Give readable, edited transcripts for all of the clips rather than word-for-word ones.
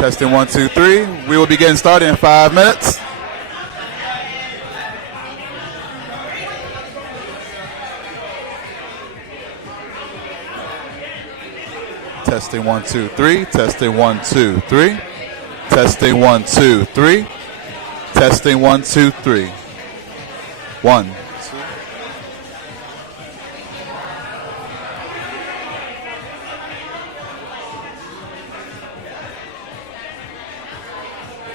Testing 1, 2, 3. We will be getting started in 5 minutes. Testing 1, 2, 3. Testing 1, 2, 3. Testing 1, 2, 3. Testing 1, 2, 3. 1, 2.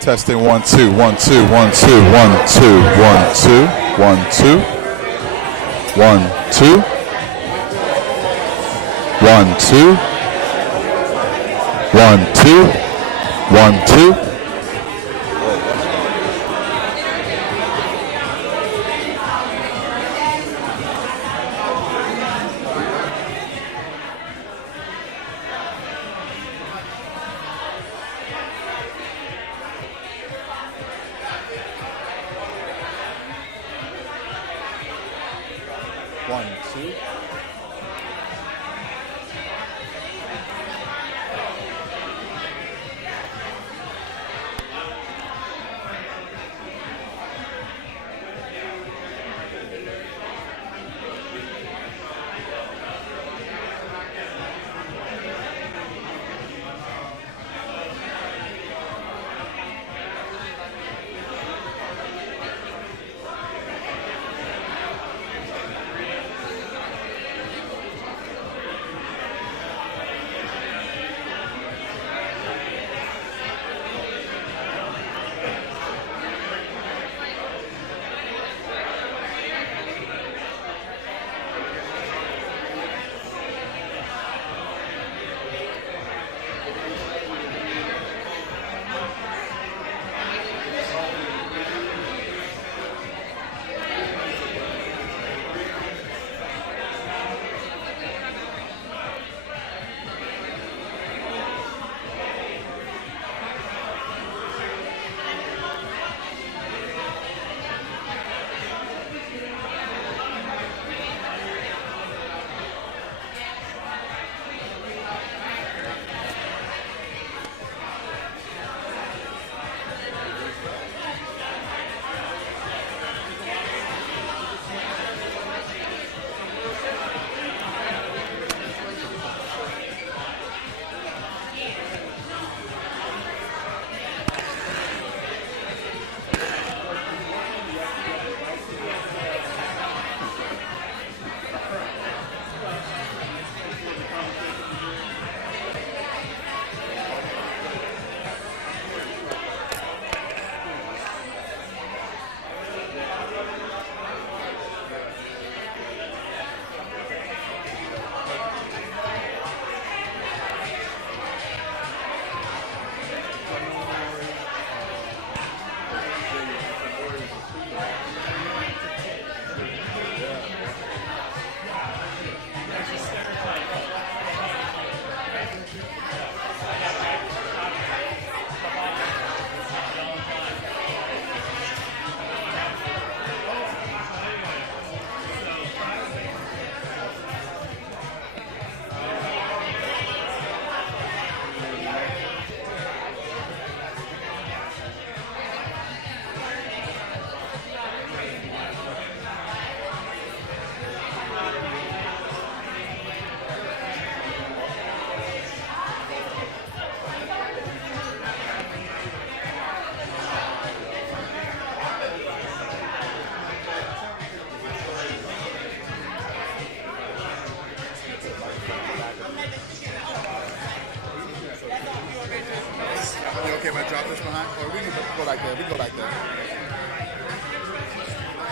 Testing 1, 2, 1, 2, 1, 2, 1, 2, 1, 2, 1, 2, 1, 2, 1, 2, 1, 2, 1, 2.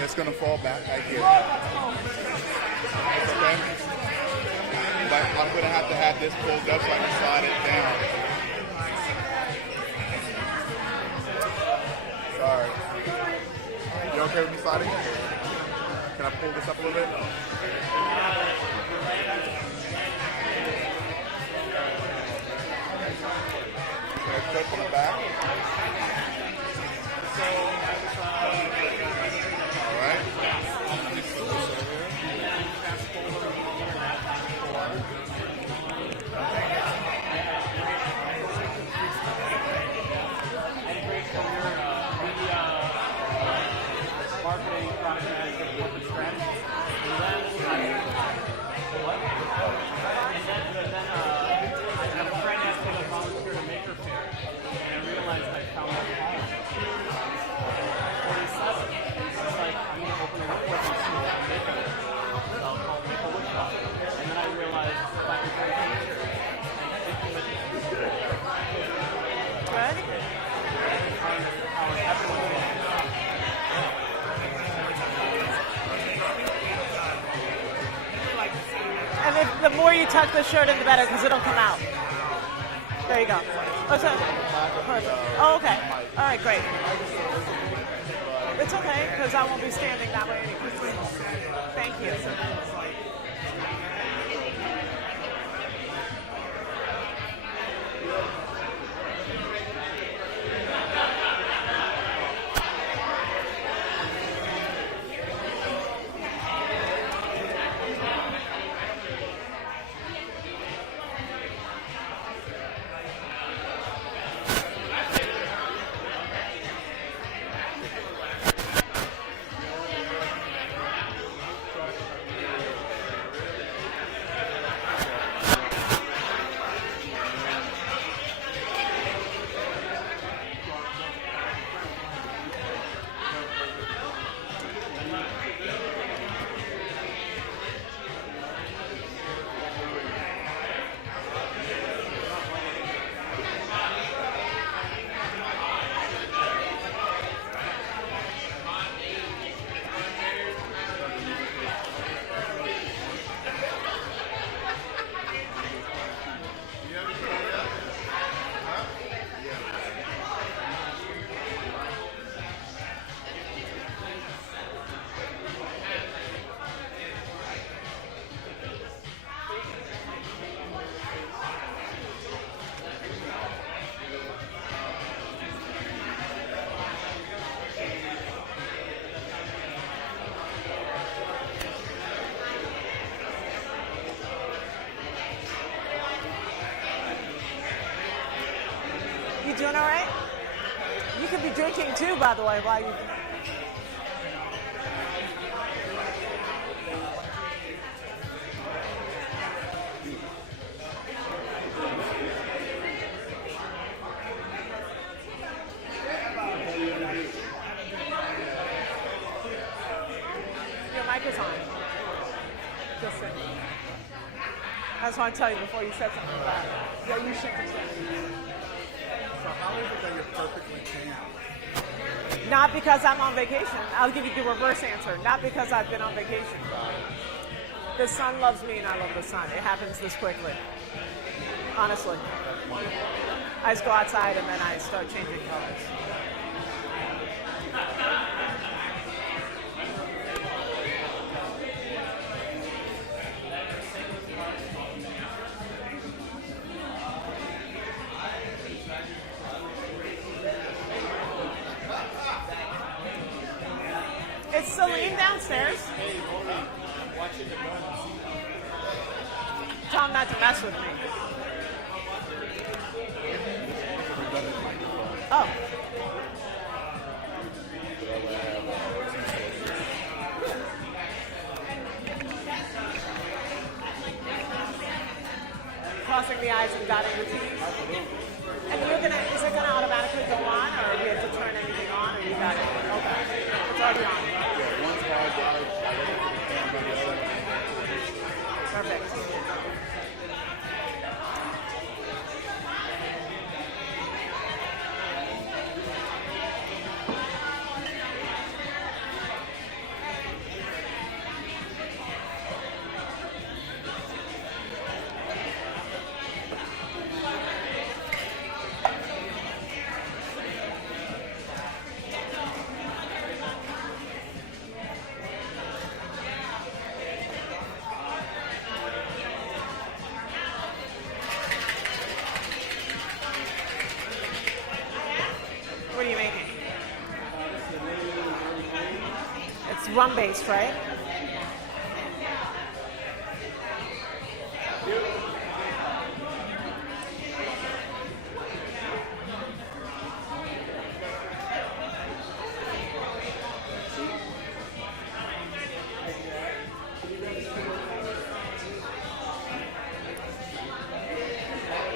It's going to fall back right here. It's okay. But I'm going to have this pulled up so I can slide it down. Sorry. You okay with me sliding? Can I pull this up a little bit? Okay, clip on the back. tuck the shirt in better because it'll come out. There you go. Oh, so, perfect. Oh, okay. All right, great. It's okay because I won't be standing that way anyway. Thank you. You doing all right? You could be drinking too, by the way, while you. Your mic is on. Just saying. I just want to tell you before you said something about it. Yeah, you should be saying. So how is it that you're perfectly tan? Not because I'm on vacation. I'll give you the reverse answer. Not because I've been on vacation. The sun loves me and I love the sun. It happens this quickly. Honestly. I just go outside and then I start changing colors. It's Celine downstairs. Hey, Mori, watching the guns. Tell him not to mess with me. Oh. Crossing the I's and dotting the T's. And you're gonna, is it gonna automatically go on, or do you have to turn anything on, or you got it? Okay. It's already on. Yeah, one's hard drive, I look at the cams on the other. Perfect. What are you making? It's rum based, right?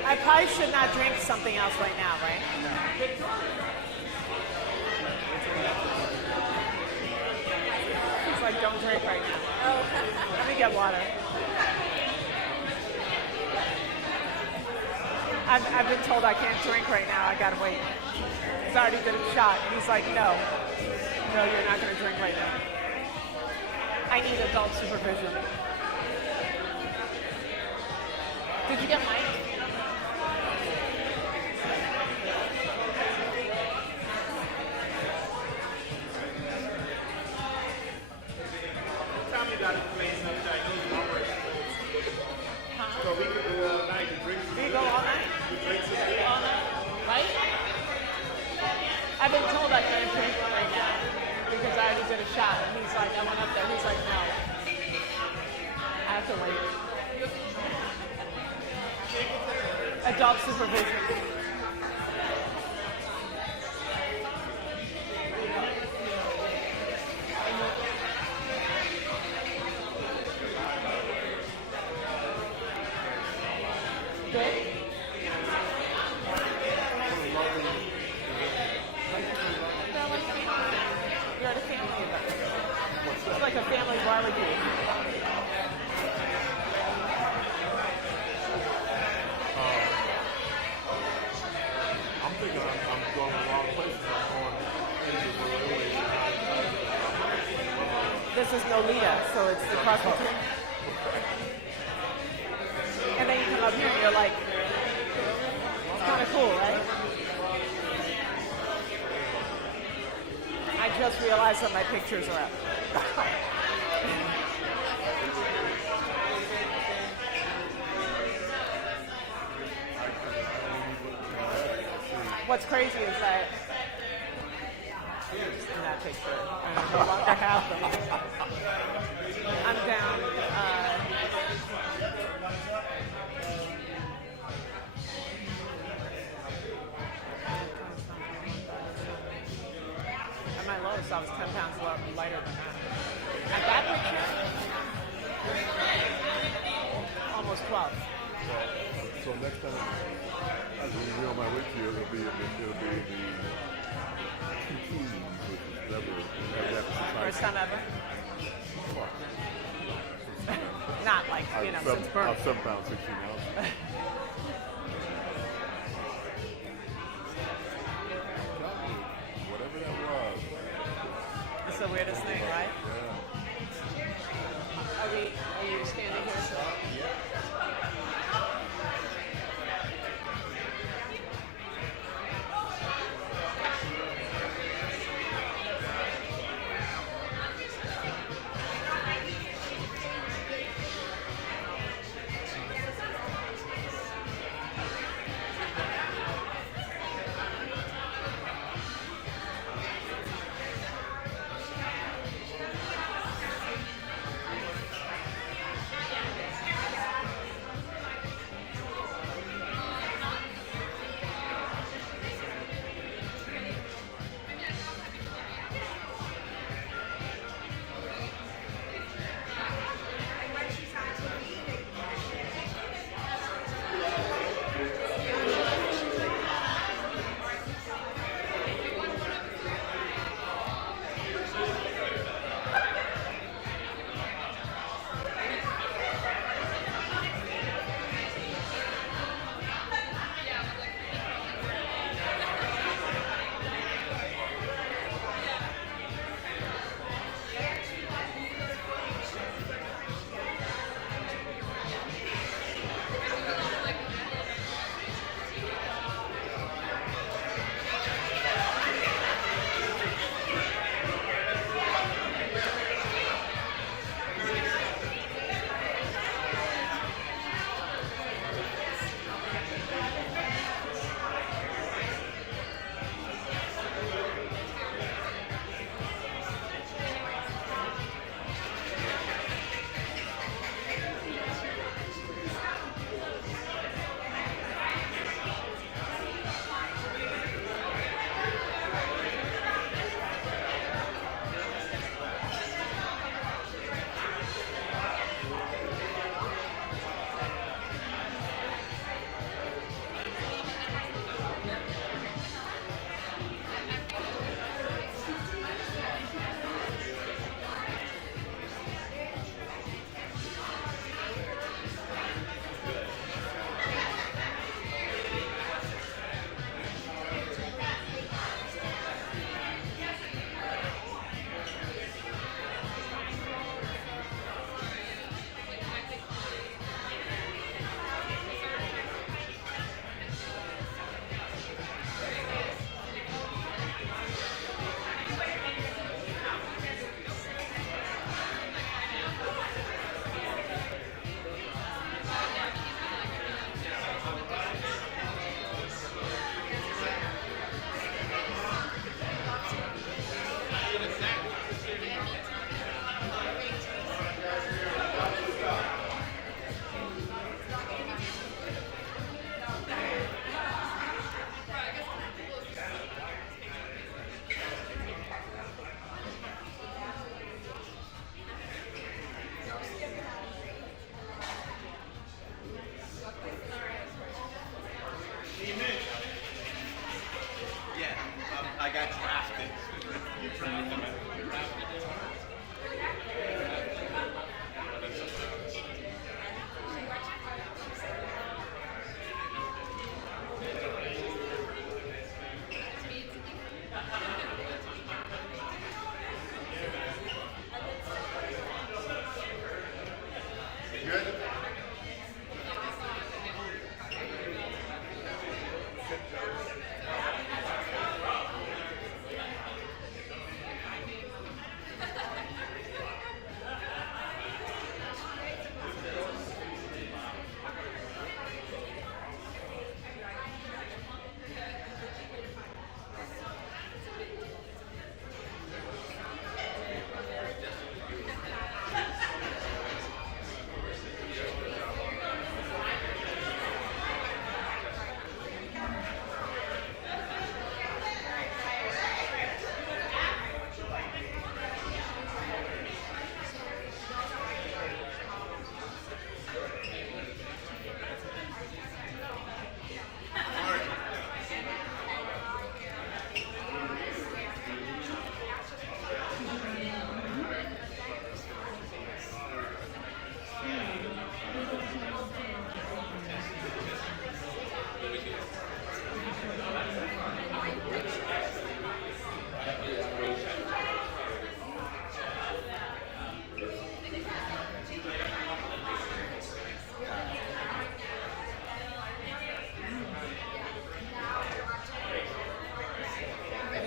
I probably should not drink something else right now, right? It's like, don't drink right now. Oh, let me get water. I've been told I can't drink right now. I gotta wait. He's already did a shot. He's like, no, you're not gonna drink right now. I need adult supervision. Did you get Mike? Time you got to play some Chinese numbers. So we could go all night and drink. Do you go all night? All night? Right? I've been told I can't drink right now because I already did a shot. And he's like, I went up there. He's like, no. I have to wait. Adult supervision. Good? You're at a family event. It's like a family barbecue. I'm thinking I'm going the wrong places. I'm going into the railway. This is Nolita, so it's the cross between. And then you come up here and you're like, it's kind of cool, right? I just realized that my pictures are up. What's crazy is that in that picture, I no longer have them. I'm down. At my lowest, I was 10 pounds lighter than that. At that picture, almost 12. So next time, as we be on my way to you, it'll be the TT, which is never First time ever? Not like, since birth. I'm 7 pounds, 16 ounces. Whatever that was. It's the weirdest thing, right? Yeah. Are you standing here?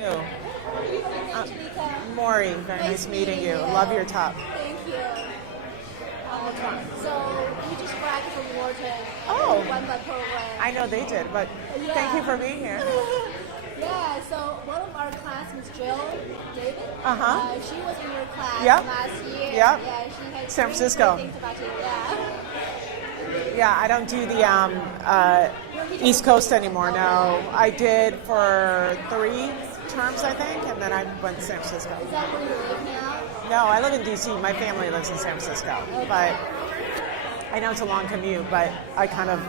you? Nice to meet you. Maury, very nice meeting you. Love your top. Thank you. So we just graduated from Wharton. Oh. Won the program. I know they did, but thank you for being here. Yeah, so one of our classmates, Jill David, she was in your class Yep. last year. Yep. Yeah, she had San great Francisco. things about you. Yeah. Yeah, I don't do the East Coast anymore, no. I did for 3 terms, I think, and then I went to San Francisco. Is that where you live now? No, I live in D.C. My family lives in San Francisco. But I know it's a long commute, but I kind of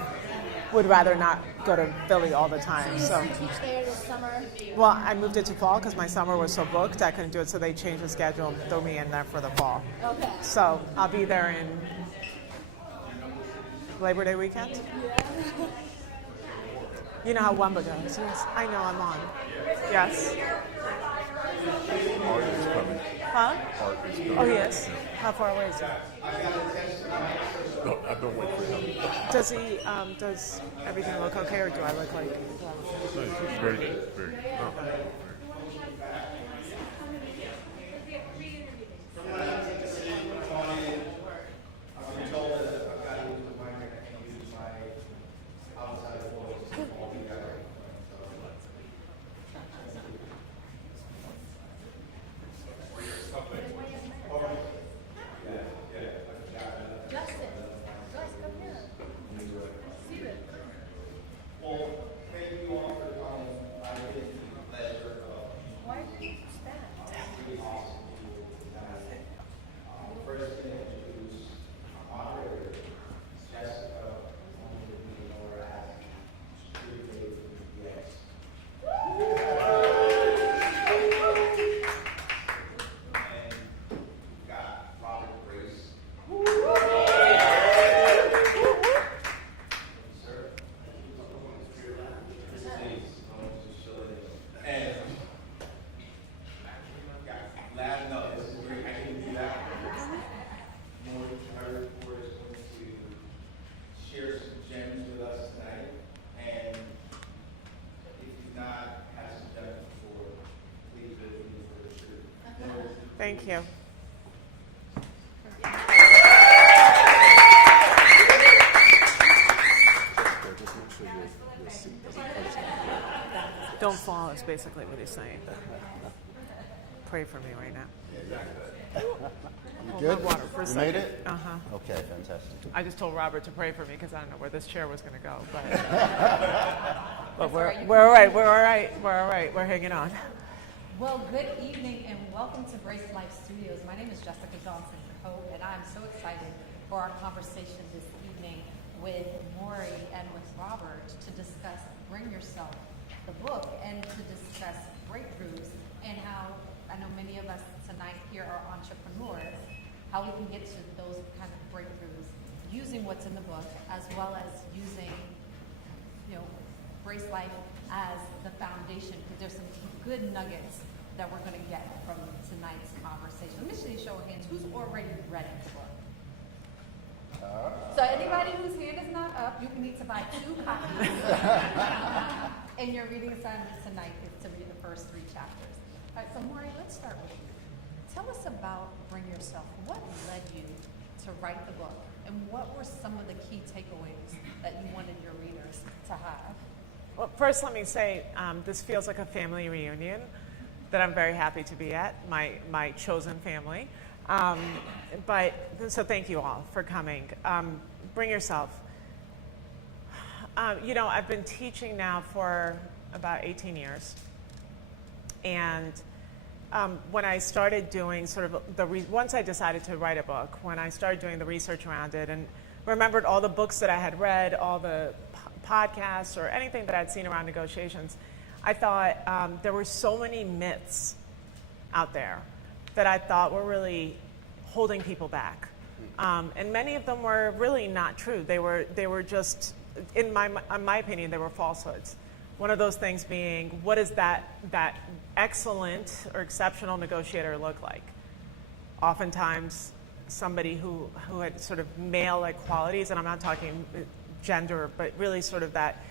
would rather not go to Philly all the time. So So, you teach there this summer? well, I moved it to fall because my summer was so booked, I couldn't do it, so they changed the schedule and threw me in there for the fall. Okay. So I'll be there in Labor Day weekend. You know how Wemba goes. Yes, I know I'm on. Yes. Art is coming. Huh? Art is coming. Oh, he is. How far away is he? No, I don't wait for him. Does he? Does everything look okay, or do I look like? No, he's very good. Very good. No. Mori Taheripour is going to share some gems with us tonight, and if you've not had some gems before, please visit me for the truth. Thank you. Just make sure your seat doesn't touch the Don't fall is basically what he's saying. Pray for me right now. You Hold good? my water for a You second. made it? Uh-huh. Okay, fantastic. I just told Robert to pray for me because I don't know where this chair was going to go. But we're all right. We're all right. We're all right. We're hanging on. Well, good evening and welcome to Brace Life Studios. My name is Jessica Johnson, and I'm so excited for our conversation this evening with Mori and with Robert to discuss Bring Yourself, the book, and to discuss breakthroughs and how I know many of us tonight here are entrepreneurs, how we can get to those kind of breakthroughs using what's in the book as well as using, Brace Life as the foundation, because there's some good nuggets that we're going to get from tonight's conversation. Let me see a show of hands. Who's already read the book? So anybody whose hand is not up, you need to buy 2 copies. And your reading assignment tonight is to read the first 3 chapters. All right, so Mori, let's start with you. Tell us about Bring Yourself. What led you to write the book? And what were some of the key takeaways that you wanted your readers to have? Well, first, let me say this feels like a family reunion that I'm very happy to be at, my chosen family. So thank you all for coming. Bring Yourself. I've been teaching now for about 18 years. And when I started doing sort of once I decided to write a book, when I started doing the research around it and remembered all the books that I had read, all the podcasts or anything that I'd seen around negotiations, I thought there were so many myths out there that I thought were really holding people back. And many of them were really not true. They were just, in my opinion, they were falsehoods. One of those things being, what does that excellent or exceptional negotiator look like? Oftentimes, somebody who had sort of male-like qualities, and I'm not talking gender, but really sort of that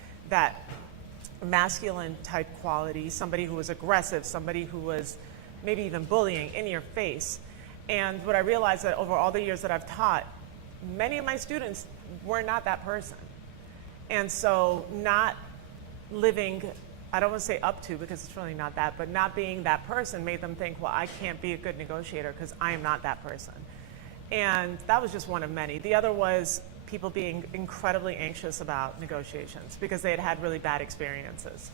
masculine type quality, somebody who was aggressive, somebody who was maybe even bullying in your face. And what I realized that over all the years that I've taught, many of my students were not that person. And so not living, I don't want to say up to, because it's really not that, but not being that person made them think, well, I can't be a good negotiator because I am not that person. And that was just one of many. The other was people being incredibly anxious about negotiations because they had had really bad experiences.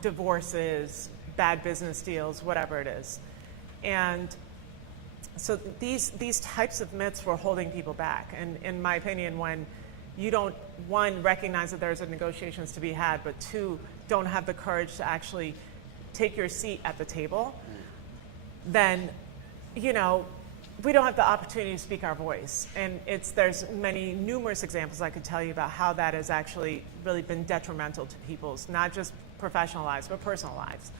Divorces, bad business deals, whatever it is. And so these types of myths were holding people back. And in my opinion, when you don't, one, recognize that there's negotiations to be had, but two, don't have the courage to actually take your seat at the table, then, you know, we don't have the opportunity to speak our voice. And there's numerous examples I could tell you about how that has actually really been detrimental to people's, not just professional lives, but personal lives.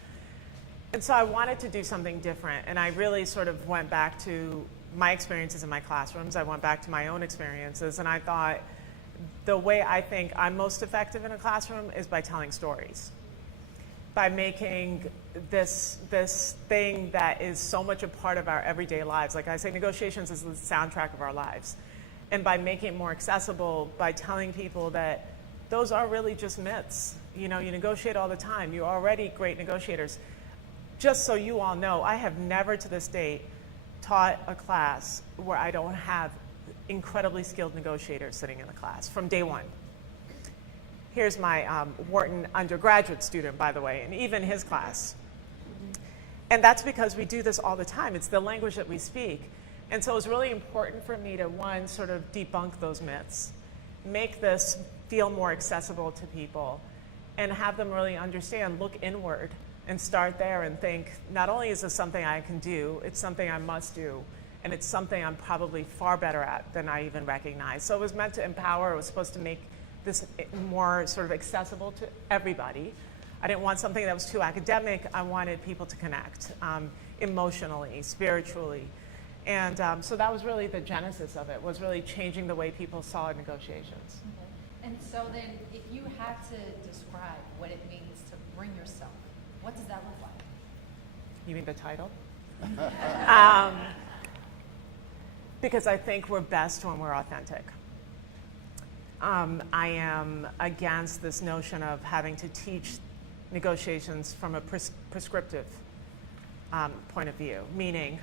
And so I wanted to do something different. And I really sort of went back to my experiences in my classrooms. I went back to my own experiences. And I thought the way I think I'm most effective in a classroom is by telling stories, by making this thing that is so much a part of our everyday lives. Like I say, negotiations is the soundtrack of our lives. And by making it more accessible, by telling people that those are really just myths. You know, you negotiate all the time. You're already great negotiators. Just so you all know, I have never to this date taught a class where I don't have incredibly skilled negotiators sitting in the class from day one. Here's my Wharton undergraduate student, by the way, and even his class. And that's because we do this all the time. It's the language that we speak. And so it was really important for me to, one, sort of debunk those myths, make this feel more accessible to people, and have them really understand, look inward, and start there and think, not only is this something I can do, it's something I must do, and it's something I'm probably far better at than I even recognize. So it was meant to empower. It was supposed to make this more sort of accessible to everybody. I didn't want something that was too academic. I wanted people to connect emotionally, spiritually. And so that was really the genesis of it, was really changing the way people saw negotiations. Okay. And so then if you had to describe what it means to bring yourself, what does that look like? You mean the title? Because I think we're best when we're authentic. I am against this notion of having to teach negotiations from a prescriptive point of view, meaning,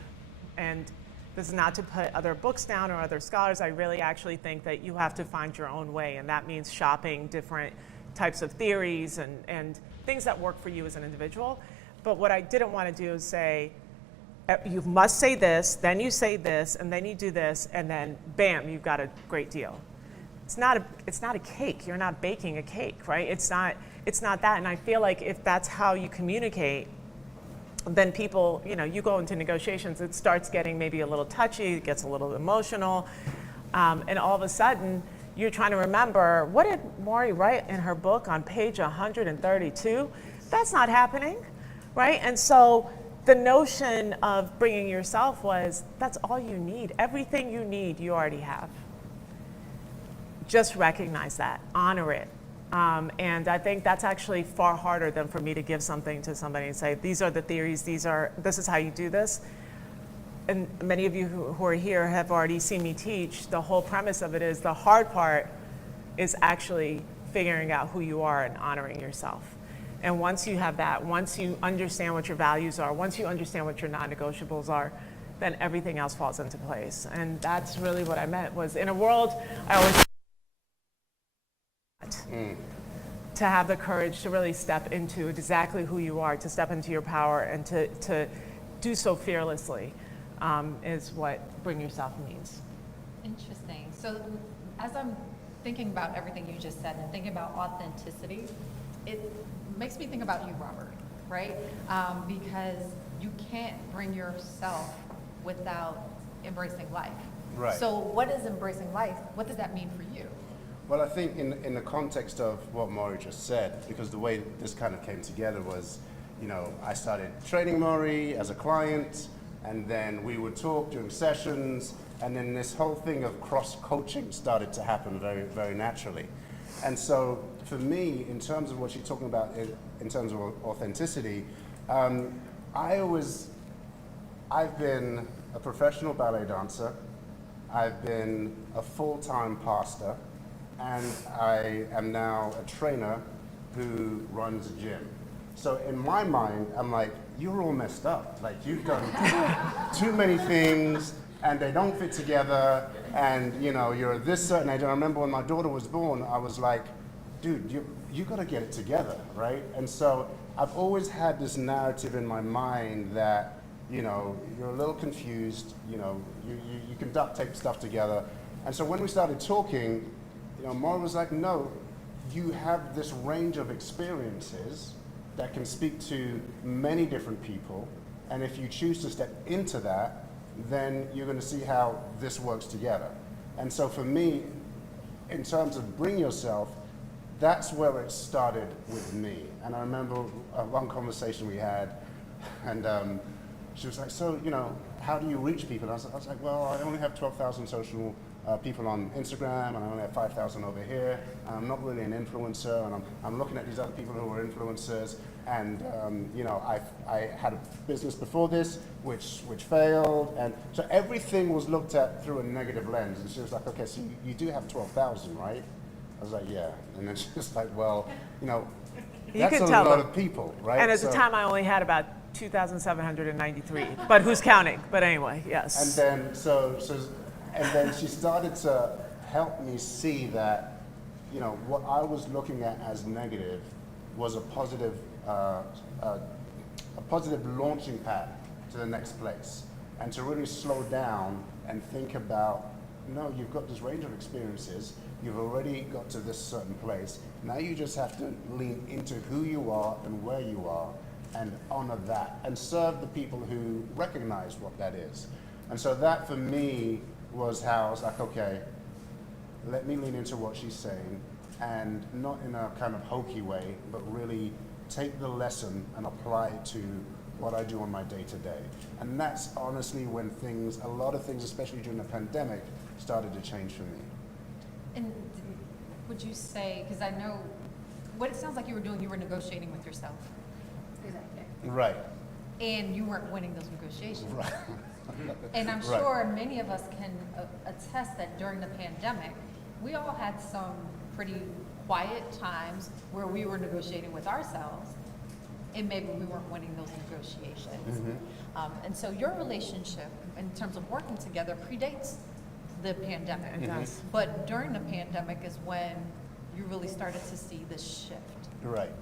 and this is not to put other books down or other scholars, I really actually think that you have to find your own way, and that means shopping different types of theories and things that work for you as an individual. But what I didn't want to do is say, you must say this, then you say this, and then you do this, and then bam, you've got a great deal. It's not a cake. You're not baking a cake, right? It's not that. And I feel like if that's how you communicate, then people, you know, you go into negotiations, it starts getting maybe a little touchy, it gets a little emotional, and all of a sudden, you're trying to remember, what did Mori write in her book on page 132? That's not happening, right? And so the notion of bringing yourself was, that's all you need. Everything you need, you already have. Just recognize that, honor it. And I think that's actually far harder than for me to give something to somebody and say, these are the theories, this is how you do this. And many of you who are here have already seen me teach. The whole premise of it is the hard part is actually figuring out who you are and honoring yourself. And once you have that, once you understand what your values are, once you understand what your non-negotiables are, then everything else falls into place. And that's really what I meant, was in a world, I always to have the courage to really step into exactly who you are, to step into your power, and to do so fearlessly is what bring yourself means. Interesting. So as I'm thinking about everything you just said and thinking about authenticity, it makes me think about you, Robert, right? Because you can't bring yourself without embracing life. Right. So what is embracing life? What does that mean for you? Well, I think in the context of what Mori just said, because the way this kind of came together was, you know, I started training Mori as a client, and then we would talk during sessions, and then this whole thing of cross-coaching started to happen very, very naturally. And so for me, in terms of what you're talking about, in terms of authenticity, I've been a professional ballet dancer, I've been a full-time pastor, and I am now a trainer who runs a gym. So in my mind, I'm like, you're all messed up. Like, you've done too many things, and they don't fit together, and you're this certain age. And I remember when my daughter was born, I was like, dude, you got to get it together, right? And so I've always had this narrative in my mind that you're a little confused, you can duct tape stuff together. And so when we started talking, Mori was like, no, you have this range of experiences that can speak to many different people, and if you choose to step into that, then you're going to see how this works together. And so for me, in terms of bring yourself, that's where it started with me. And I remember one conversation we had, and she was like, so, how do you reach people? And I was like, well, I only have 12,000 social people on Instagram, and I only have 5,000 over here. And I'm not really an influencer, and I'm looking at these other people who are influencers. And I had a business before this, which failed, and so everything was looked at through a negative lens. And she was like, okay, so you do have 12,000, right? I was like, yeah. And then she was like, well, that's a lot of people, right? And at the time, I only had about 2,793, but who's counting? But anyway, yes. And then and then she started to help me see that, what I was looking at as negative was a positive launching pad to the next place, and to really slow down and think about, no, you've got this range of experiences, you've already got to this certain place, now you just have to lean into who you are and where you are and honor that and serve the people who recognize what that is. And so that for me was how I was like, okay, let me lean into what she's saying, and not in a kind of hokey way, but really take the lesson and apply it to what I do on my day-to-day. And that's honestly when a lot of things, especially during the pandemic, started to change for me. And would you say, because I know what it sounds like you were doing, you were negotiating with yourself. Exactly. Right. And you weren't winning those negotiations. Right. And I'm Right. sure many of us can attest that during the pandemic, we all had some pretty quiet times where we were negotiating with ourselves, and maybe we weren't winning those negotiations. And so your relationship, in terms of working together, predates the pandemic. It does. But during the pandemic is when you really started to see this shift. Right.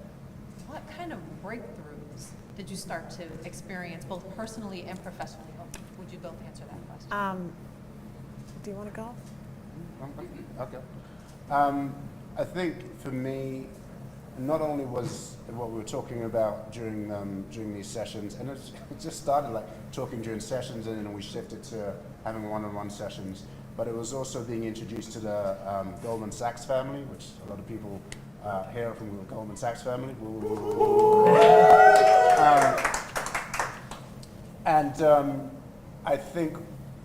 What kind of breakthroughs did you start to experience, both personally and professionally? Would you both answer that question? Do you want to go? Okay. I think for me, not only was what we were talking about during these sessions, and it just started like talking during sessions, and then we shifted to having one-on-one sessions, but it was also being introduced to the Goldman Sachs family, which a lot of people here from the Goldman Sachs family. I think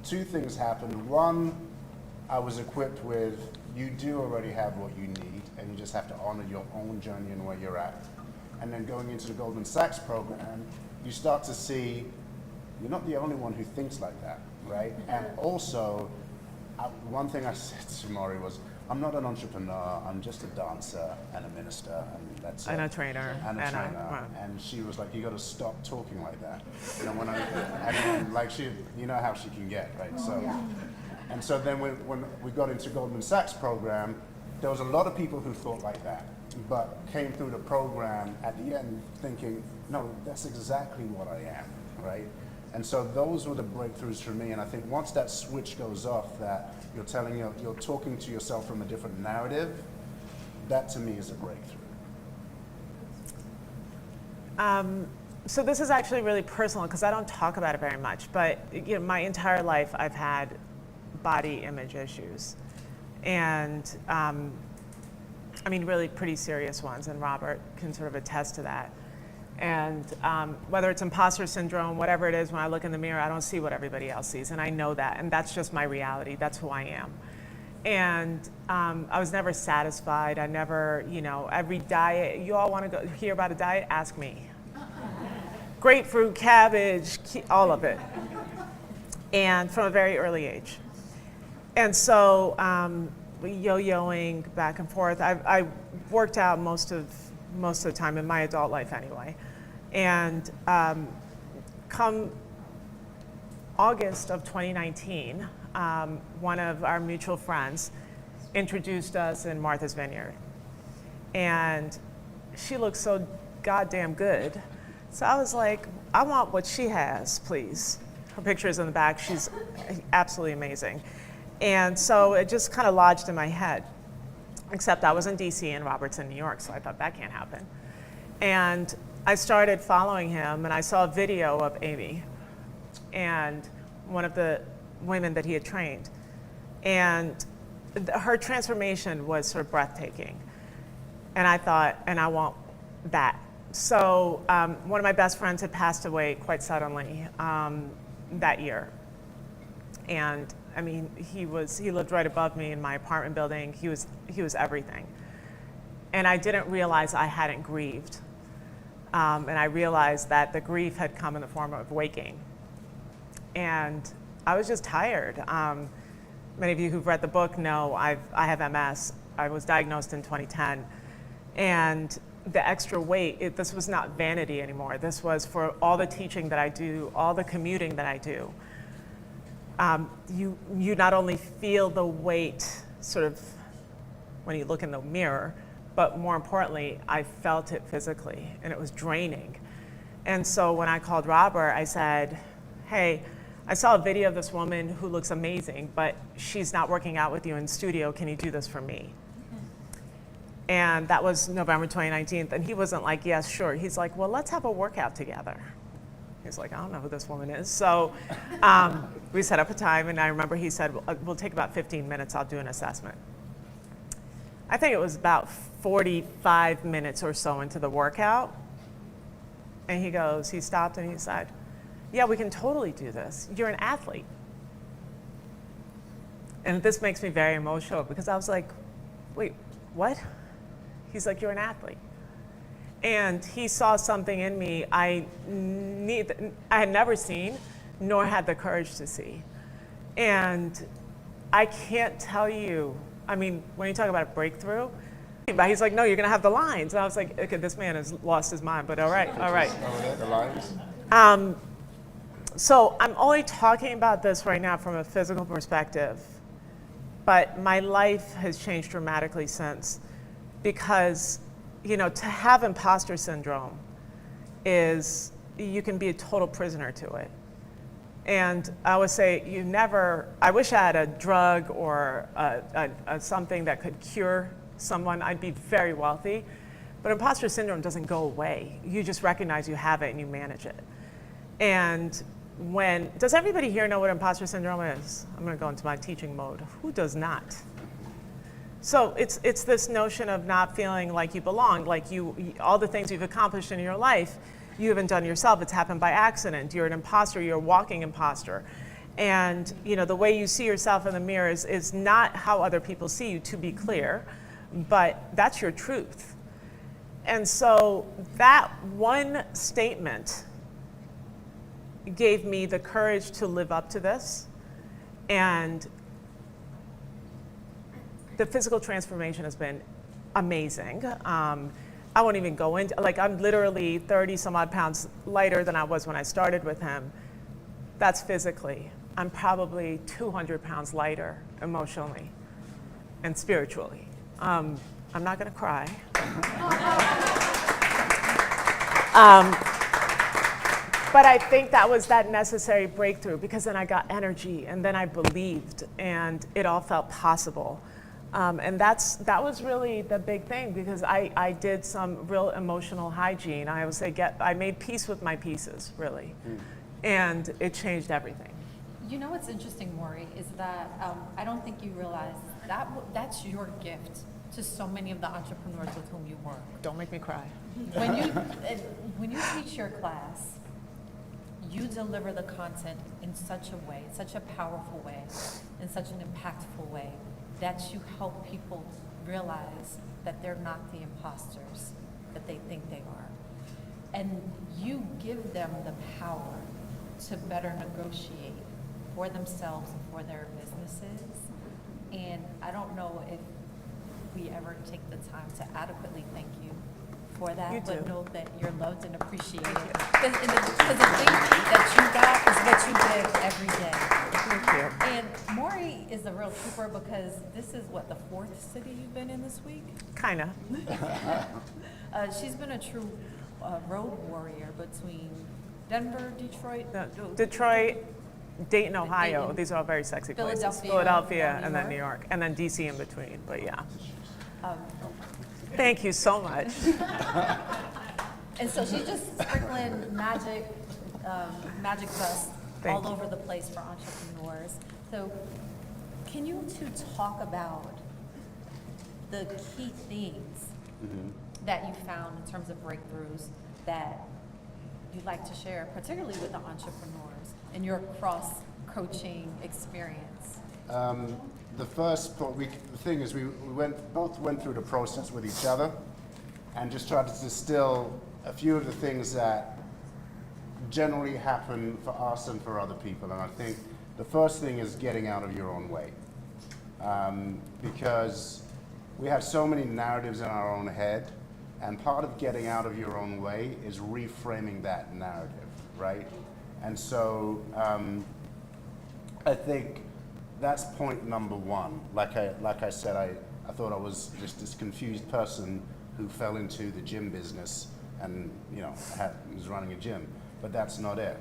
two things happened. One, I was equipped with, you do already have what you need, and you just have to honor your own journey and where you're at. And then going into the Goldman Sachs program, you start to see you're not the only one who thinks like that, right? And also, one thing I said to Mori was, I'm not an entrepreneur, I'm just a dancer and a minister, and that's And it. a trainer. And a trainer. And she was like, you got to stop talking like that. And like she, you know how she can get, right? So, and so then when we got into Goldman Sachs program, there was a lot of people who thought like that, but came through the program at the end thinking, no, that's exactly what I am, right? And so those were the breakthroughs for me. And I think once that switch goes off, that you're talking to yourself from a different narrative, that to me is a breakthrough. So this is actually really personal because I don't talk about it very much, but my entire life I've had body image issues, and I mean really pretty serious ones, and Robert can sort of attest to that. And whether it's imposter syndrome, whatever it is, when I look in the mirror, I don't see what everybody else sees, and I know that, and that's just my reality. That's who I am. And I was never satisfied. I never, every diet, you all want to hear about a diet? Ask me. Grapefruit, cabbage, all of it. And from a very early age. And so yo-yoing back and forth. I worked out most of the time in my adult life anyway. And come August of 2019, one of our mutual friends introduced us in Martha's Vineyard. And she looked so goddamn good. So I was like, I want what she has, please. Her picture is in the back. She's absolutely amazing. And so it just kind of lodged in my head, except I was in DC and Robert's in New York, so I thought that can't happen. And I started following him, and I saw a video of Amy, and one of the women that he had trained. And her transformation was sort of breathtaking. And I thought, and I want that. So one of my best friends had passed away quite suddenly that year. And I mean, he lived right above me in my apartment building. He was everything. And I didn't realize I hadn't grieved. And I realized that the grief had come in the form of waking. And I was just tired. Many of you who've read the book know I have MS. I was diagnosed in 2010. And the extra weight, this was not vanity anymore. This was for all the teaching that I do, all the commuting that I do. You not only feel the weight sort of when you look in the mirror, but more importantly, I felt it physically, and it was draining. And so when I called Robert, I said, hey, I saw a video of this woman who looks amazing, but she's not working out with you in studio. Can you do this for me? And that was November 2019. And he wasn't like, yes, sure. He's like, well, let's have a workout together. He's like, I don't know who this woman is. So we set up a time, and I remember he said, we'll take about 15 minutes. I'll do an assessment. I think it was about 45 minutes or so into the workout. And he stopped and he said, yeah, we can totally do this. You're an athlete. And this makes me very emotional because I was like, wait, what? He's like, you're an athlete. And he saw something in me I had never seen, nor had the courage to see. And I can't tell you, I mean, when you talk about a breakthrough, but he's like, no, you're gonna have the lines. And I was like, okay, this man has lost his mind, but all right. The lines? So I'm only talking about this right now from a physical perspective, but my life has changed dramatically since, because to have imposter syndrome is, you can be a total prisoner to it. And I would say I wish I had a drug or something that could cure someone. I'd be very wealthy. But imposter syndrome doesn't go away. You just recognize you have it and you manage it. And does everybody here know what imposter syndrome is? I'm gonna go into my teaching mode. Who does not? So it's this notion of not feeling like you belong, like all the things you've accomplished in your life, you haven't done yourself. It's happened by accident. You're an imposter. You're a walking imposter. And the way you see yourself in the mirror is not how other people see you, to be clear, but that's your truth. And so that one statement gave me the courage to live up to this. And the physical transformation has been amazing. I won't even go into, I'm literally 30 some odd pounds lighter than I was when I started with him. That's physically. I'm probably 200 pounds lighter emotionally and spiritually. I'm not gonna cry. But I think that was that necessary breakthrough, because then I got energy, and then I believed, and it all felt possible. And that was really the big thing, because I did some real emotional hygiene. I would say I made peace with my pieces, really. And it changed everything. What's interesting, Mori, is that I don't think you realize that's your gift to so many of the entrepreneurs with whom you work. Don't make me cry. When you teach your class, you deliver the content in such a way, such a powerful way, in such an impactful way, that you help people realize that they're not the imposters that they think they are. And you give them the power to better negotiate for themselves and for their businesses. And I don't know if we ever take the time to adequately thank you for that, You but do. know that you're loved and appreciated. Because the thing that you got is what you give every day. Thank you. And Mori is a real trooper because this is what, the 4th city you've been in this week? Kinda. She's been a true road warrior between Denver, Detroit, Detroit, Dayton, Ohio. Dayton. These are all very sexy places. Philadelphia, Philadelphia, New and then York. New York, and then DC in between. But yeah. Um, Thank you so much. and so she's just sprinkling magic dust Thank all you. over the place for entrepreneurs. So can you two talk about the key themes that you found in terms of breakthroughs that you'd like to share, particularly with the entrepreneurs in your cross-coaching experience? The first, the thing is, we both went through the process with each other and just tried to distill a few of the things that generally happen for us and for other people. And I think the first thing is getting out of your own way. Because we have so many narratives in our own head, and part of getting out of your own way is reframing that narrative, right? And so I think that's point number one. Like I said, I thought I was just this confused person who fell into the gym business and was running a gym, but that's not it.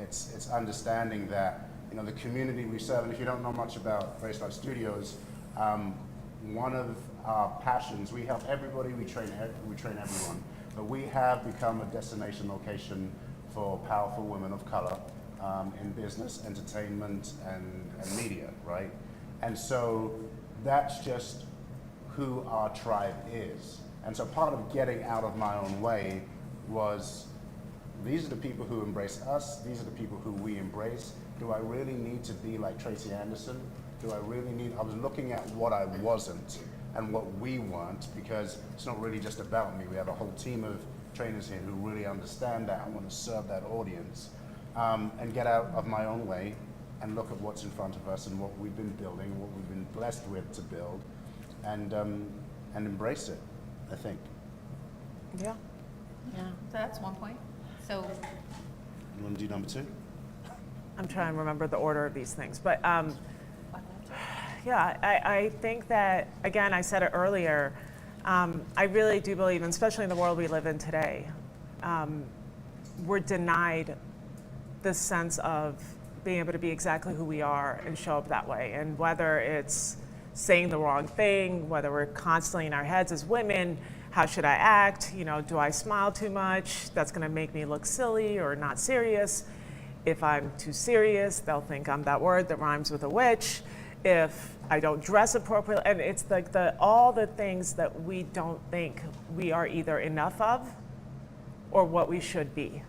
It's understanding that the community we serve. And if you don't know much about Grace Life Studios, one of our passions, we help everybody, we train everyone, but we have become a destination location for powerful women of color in business, entertainment, and media, right? And so that's just who our tribe is. And so part of getting out of my own way was, these are the people who embrace us, these are the people who we embrace. Do I really need to be like Tracy Anderson? I was looking at what I wasn't and what we weren't, because it's not really just about me. We have a whole team of trainers here who really understand that and want to serve that audience. And get out of my own way and look at what's in front of us and what we've been building, what we've been blessed with to build, and embrace it, I think. Yeah. Yeah, so that's one point. So You want to do number two? I'm trying to remember the order of these things, but yeah, I think that, again, I said it earlier, I really do believe, and especially in the world we live in today, we're denied this sense of being able to be exactly who we are and show up that way. And whether it's saying the wrong thing, whether we're constantly in our heads as women, how should I act? Do I smile too much? That's gonna make me look silly or not serious. If I'm too serious, they'll think I'm that word that rhymes with a witch. If I don't dress appropriately, and it's like all the things that we don't think we are either enough of or what we should be.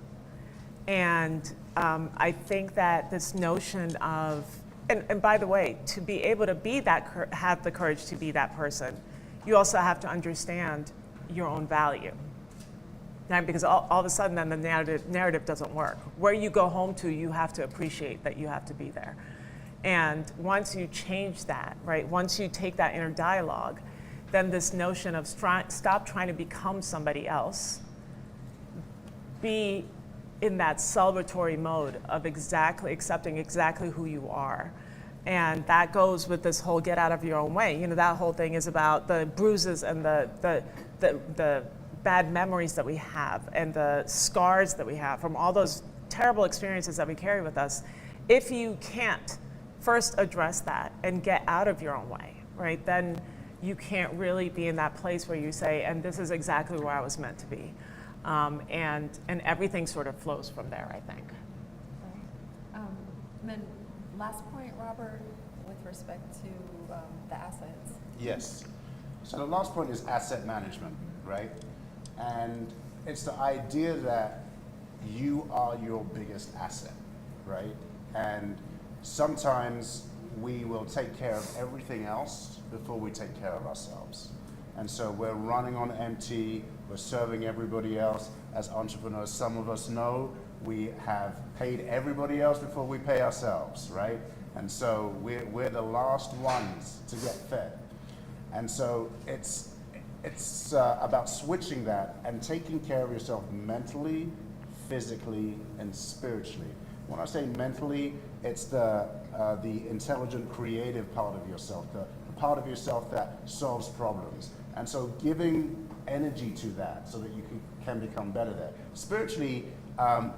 And I think that this notion of, and by the way, to be able to be that, have the courage to be that person, you also have to understand your own value. Right? Because all of a sudden then the narrative doesn't work. Where you go home to, you have to appreciate that you have to be there. And once you change that, right, once you take that inner dialogue, then this notion of stop trying to become somebody else, be in that celebratory mode of accepting exactly who you are. And that goes with this whole get out of your own way. That whole thing is about the bruises and the bad memories that we have and the scars that we have from all those terrible experiences that we carry with us. If you can't first address that and get out of your own way, right, then you can't really be in that place where you say, and this is exactly where I was meant to be. And everything sort of flows from there, I think. and then last point, Robert, with respect to the assets. Yes. So the last point is asset management, right? And it's the idea that you are your biggest asset, right? And sometimes we will take care of everything else before we take care of ourselves. And so we're running on empty, we're serving everybody else. As entrepreneurs, some of us know we have paid everybody else before we pay ourselves, right? And so we're the last ones to get fed. And so it's about switching that and taking care of yourself mentally, physically, and spiritually. When I say mentally, it's the intelligent, creative part of yourself, the part of yourself that solves problems. And so giving energy to that so that you can become better there. Spiritually,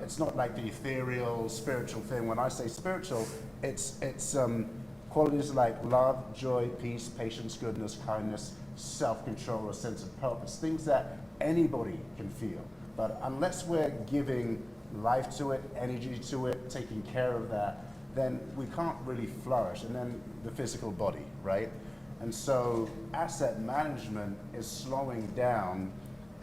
it's not like the ethereal, spiritual thing. When I say spiritual, it's qualities like love, joy, peace, patience, goodness, kindness, self-control, a sense of purpose, things that anybody can feel. But unless we're giving life to it, energy to it, taking care of that, then we can't really flourish. And then the physical body, right? And so asset management is slowing down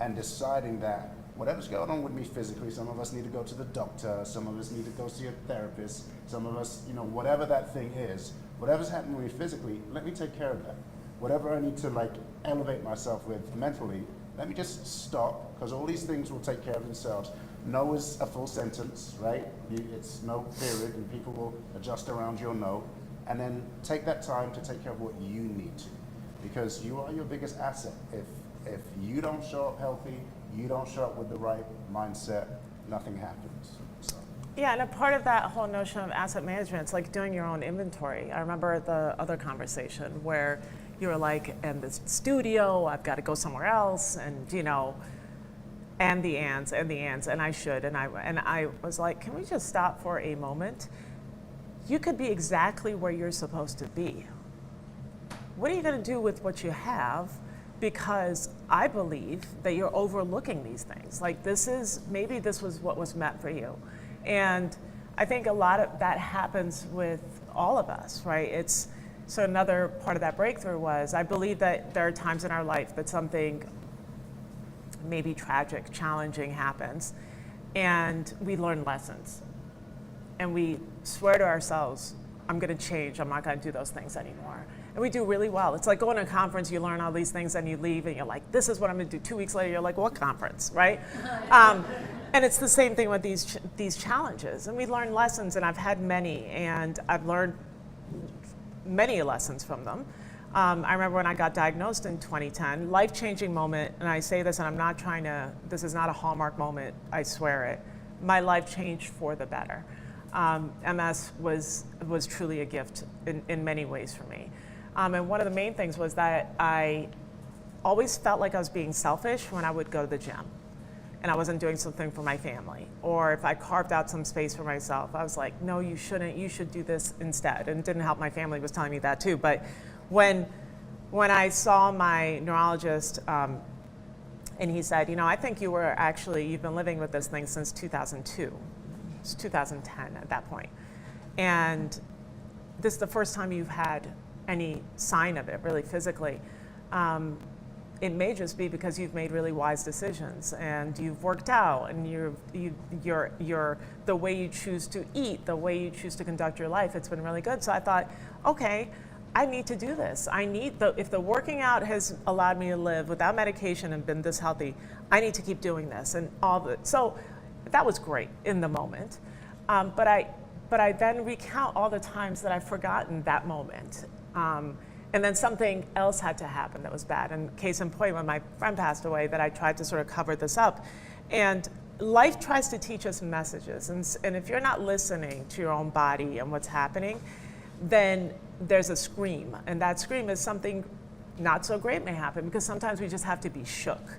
and deciding that whatever's going on with me physically, some of us need to go to the doctor, some of us need to go see a therapist, some of us, whatever that thing is, whatever's happening with me physically, let me take care of that. Whatever I need to elevate myself with mentally, let me just stop, because all these things will take care of themselves. No is a full sentence, right? It's no period, and people will adjust around your no. And then take that time to take care of what you need to, because you are your biggest asset. If you don't show up healthy, you don't show up with the right mindset, nothing happens. So. Yeah, and a part of that whole notion of asset management, it's like doing your own inventory. I remember the other conversation where you were like, in the studio, I've got to go somewhere else, and and the ands, and I should, and I was like, can we just stop for a moment? You could be exactly where you're supposed to be. What are you going to do with what you have? Because I believe that you're overlooking these things. Like maybe this was what was meant for you. And I think a lot of that happens with all of us, right? So another part of that breakthrough was, I believe that there are times in our life that something maybe tragic, challenging happens, and we learn lessons. And we swear to ourselves, I'm going to change, I'm not going to do those things anymore. And we do really well. It's like going to a conference, you learn all these things, and you leave, and you're like, this is what I'm going to do. 2 weeks later, you're like, what conference, right? And it's the same thing with these challenges. And we learn lessons, and I've had many, and I've learned many lessons from them. I remember when I got diagnosed in 2010, life-changing moment, and I say this, and I'm not trying to, this is not a Hallmark moment, I swear it. My life changed for the better. MS was truly a gift in many ways for me. And one of the main things was that I always felt like I was being selfish when I would go to the gym and I wasn't doing something for my family. Or if I carved out some space for myself, I was like, no, you shouldn't, you should do this instead. And it didn't help, my family was telling me that too. But when I saw my neurologist, and he said, I think you've been living with this thing since 2002. It's 2010 at that point. And this is the first time you've had any sign of it, really physically. It may just be because you've made really wise decisions and you've worked out, and you're the way you choose to eat, the way you choose to conduct your life, it's been really good. So I thought, okay, I need to do this. If the working out has allowed me to live without medication and been this healthy, I need to keep doing this and all of it. So that was great in the moment. But I then recount all the times that I've forgotten that moment. And then something else had to happen that was bad. And case in point, when my friend passed away, that I tried to sort of cover this up. And life tries to teach us messages. And if you're not listening to your own body and what's happening, then there's a scream. And that scream is something not so great may happen, because sometimes we just have to be shook.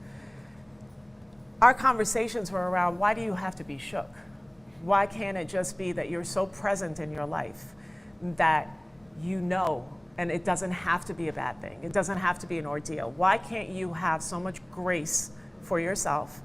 Our conversations were around, why do you have to be shook? Why can't it just be that you're so present in your life that and it doesn't have to be a bad thing. It doesn't have to be an ordeal. Why can't you have so much grace for yourself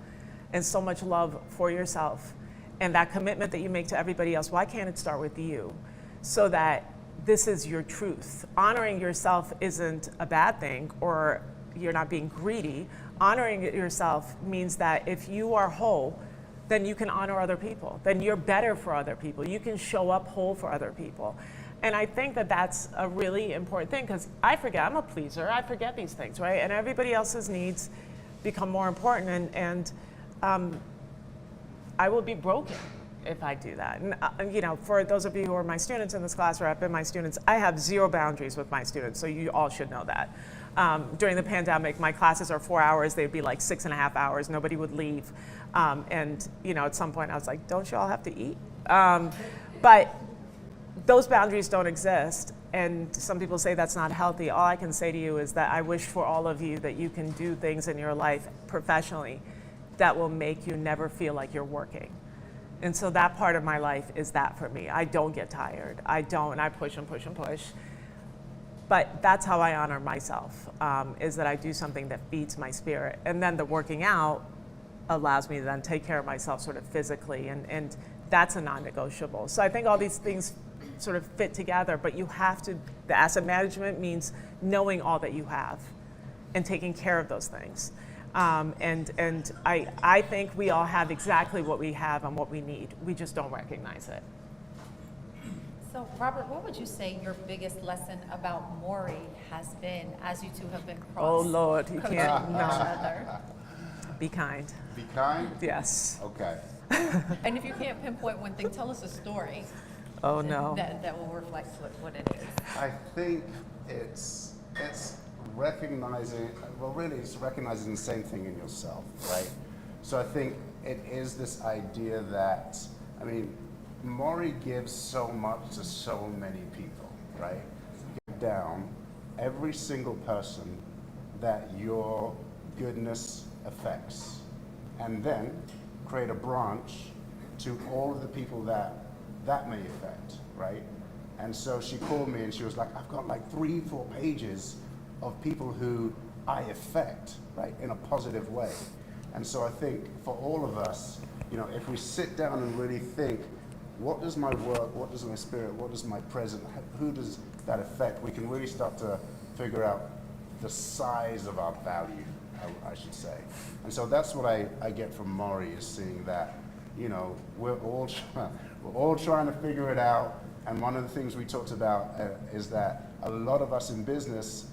and so much love for yourself, and that commitment that you make to everybody else? Why can't it start with you, so that this is your truth? Honoring yourself isn't a bad thing, or you're not being greedy. Honoring yourself means that if you are whole, then you can honor other people. Then you're better for other people. You can show up whole for other people. And I think that that's a really important thing because I forget, I'm a pleaser, I forget these things, right? And everybody else's needs become more important, and I will be broken if I do that. And you know, for those of you who are my students in this class or have been my students, I have zero boundaries with my students, so you all should know that. During the pandemic, my classes are 4 hours, they'd be like 6.5 hours, nobody would leave. And you know, at some point I was like, don't you all have to eat? But those boundaries don't exist, and some people say that's not healthy. All I can say to you is that I wish for all of you that you can do things in your life professionally that will make you never feel like you're working. And so that part of my life is that for me. I don't get tired. I push and push and push. But that's how I honor myself, is that I do something that feeds my spirit. And then the working out allows me to then take care of myself sort of physically, and that's a non-negotiable. So I think all these things sort of fit together, but you have to, the asset management means knowing all that you have and taking care of those things. And I think we all have exactly what we have and what we need. We just don't recognize it. So, Robert, what would you say your biggest lesson about Mori has been as you two have been Oh Lord, you coaching can't. each No. other? Be kind. Be kind? Yes. Okay. And if you can't pinpoint one thing, tell us a story Oh no. that will reflect what it is. I think it's recognizing, well, really it's recognizing the same thing in yourself, right? So I think it is this idea that, I mean, Mori gives so much to so many people, right? Get down every single person that your goodness affects, and then create a branch to all of the people that may affect, right? And so she called me and she was like, I've got like 3-4 pages of people who I affect, right, in a positive way. And so I think for all of us, you know, if we sit down and really think, what does my work, what does my spirit, what does my present, who does that affect, we can really start to figure out the size of our value, I should say. And so that's what I get from Mori, is seeing that, you know, we're all trying to figure it out. And one of the things we talked about is that a lot of us in business,